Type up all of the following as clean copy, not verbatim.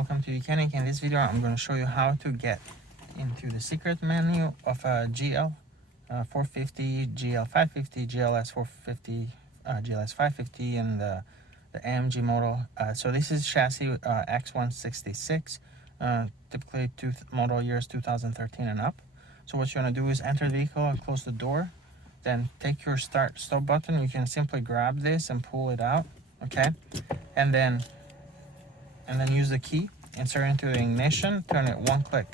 welcome to YOUCANIC. In this video I'm going to show you how to get into the secret menu of a GL 450, GL 550, GLS 450, GLS 550 and the AMG model. So this is chassis X166, typically model years 2013 and up. So what you want to do is enter the vehicle and close the door, then take your stop button. You can simply grab this and pull it out, okay, and then use the key, insert into the ignition, turn it one click.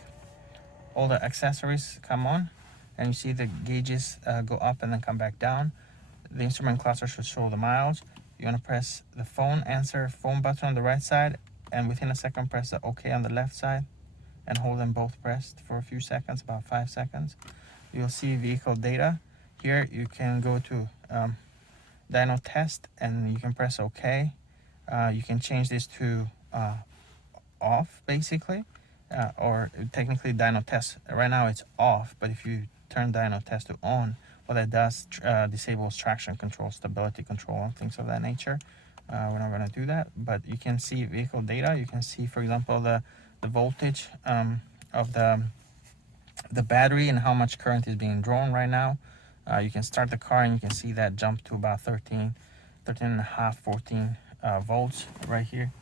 All the accessories come on, and you see the gauges go up and then come back down. The instrument cluster should show the miles. You want to press the answer phone button on the right side, and within a second press the OK on the left side, and hold them both pressed for a few seconds, about 5 seconds. You'll see vehicle data. Here you can go to Dyno Test, and you can press OK. You can change this to off, basically, or technically Dyno Test. Right now it's off, but if you turn Dyno Test to on, what that does disables traction control, stability control, and things of that nature. We're not going to do that, but you can see vehicle data. You can see, for example, the voltage of the battery and how much current is being drawn right now. You can start the car and you can see that jump to about 13 and a half, 14 volts right here.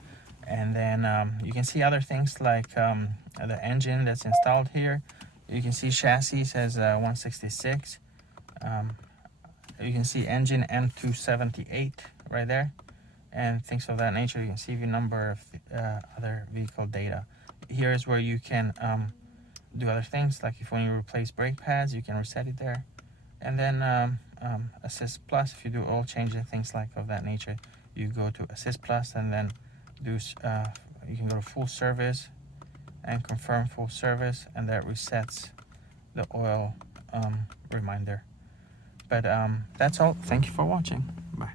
And then you can see other things like the engine that's installed here. You can see chassis says 166. You can see engine M278 right there, and things of that nature. You can see the number of other vehicle data. Here is where you can do other things, like if when you replace brake pads, you can reset it there. And then Assist Plus, if you do oil change and things like of that nature, you go to Assist Plus, and then you can go to full service and confirm full service, and that resets the oil reminder. But that's all. Thank you for watching. Bye.